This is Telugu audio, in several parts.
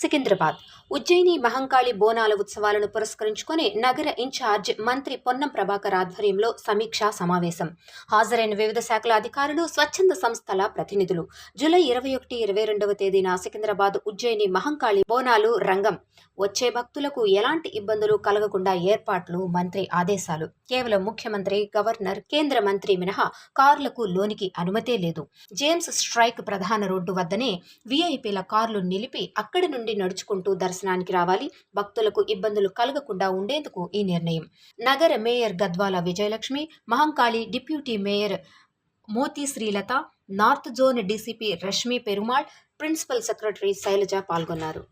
సికింద్రాబాద్. ఉజ్జయిని మహంకాళి బోనాల ఉత్సవాలను పురస్కరించుకుని నగర ఇన్ఛార్జ్ మంత్రి పొన్నం ప్రభాకర్ ఆధ్వర్యంలో సమీక్షా సమావేశం. హాజరైన వివిధ శాఖల అధికారులు స్వచ్ఛంద సంస్థల ప్రతినిధులు. జూలై ఇరవై ఒకటి ఇరవై రెండవ తేదీన సికింద్రాబాద్ ఉజ్జయిని మహంకాళి బోనాలు రంగం. వచ్చే భక్తులకు ఎలాంటి ఇబ్బందులు కలగకుండా ఏర్పాట్లు మంత్రి ఆదేశాలు. కేవలం ముఖ్యమంత్రి గవర్నర్ కేంద్ర మంత్రి మినహా కార్లకు లోనికి అనుమతే లేదు. జేమ్స్ స్ట్రైక్ ప్రధాన రోడ్డు వద్దనే వీఐపీల కార్లు నిలిపి అక్కడి నుండి నడుచుకుంటూ దర్శనానికి రావాలి. భక్తులకు ఇబ్బందులు కలగకుండా ఉండేందుకు ఈ నిర్ణయం. నగర mayor Gadwal Vijayalakshmi Mahankali deputy mayor Mothi Srilatha north zone DCP Rashmi Perumal principal secretary Sailaja పాల్గొన్నారు.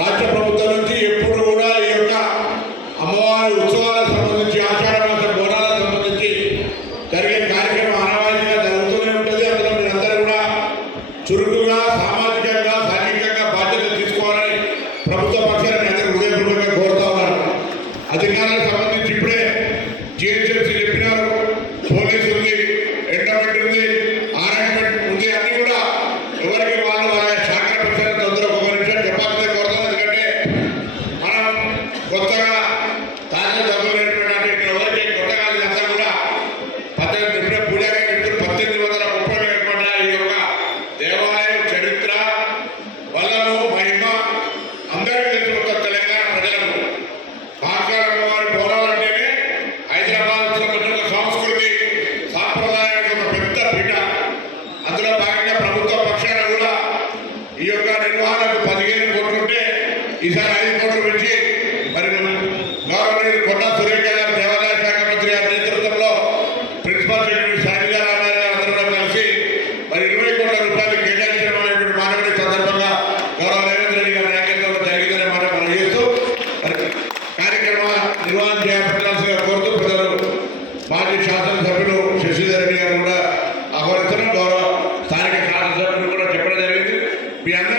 రాష్ట్ర ప్రభుత్వం నుంచి ఎప్పుడు కూడా ఈ యొక్క అమ్మవారి ఉత్సవాలకు సంబంధించి ఆచార మాస బోనాలకు సంబంధించి జరిగే కార్యక్రమం అనవాయితీగా జరుగుతూనే ఉంటుంది. అందులో మీరందరూ కూడా చురుకుగా సామాజికంగా సాంఘికంగా బాధ్యత తీసుకోవాలని ప్రభుత్వ పక్షాన్ని అందరూ హృదయపూర్వకంగా కోరుతా ఉన్నారు. అధికారులకు సంబంధించి ఇప్పుడే ఈ యొక్క నిర్వహణకు పదిహేను కోట్లు ఉంటే ఈసారి ఐదు కోట్లు పెంచి మరి గవర్నర్ కొండ సురేష్ గారు దేవాదాయ శాఖ మంత్రి గారి నేతృత్వంలో ప్రిన్సిపల్ సెక్రటరీ సాయి గారు అందరూ కలిసి మరి ఇరవై కోట్ల రూపాయలు కేటాయించడం అనేటువంటి మానవుడి సందర్భంగా గౌరవ రేవంత్ రెడ్డి గారి నాయకత్వంలో జరిగిందని మాట మనం చేస్తూ మరి కార్యక్రమ నిర్వహణ చేపట్టాల్సిన కోరుతూ ప్రజలు మాజీ శాసనసభ్యులు శశిధర్ రెడ్డి గారు కూడా colombiana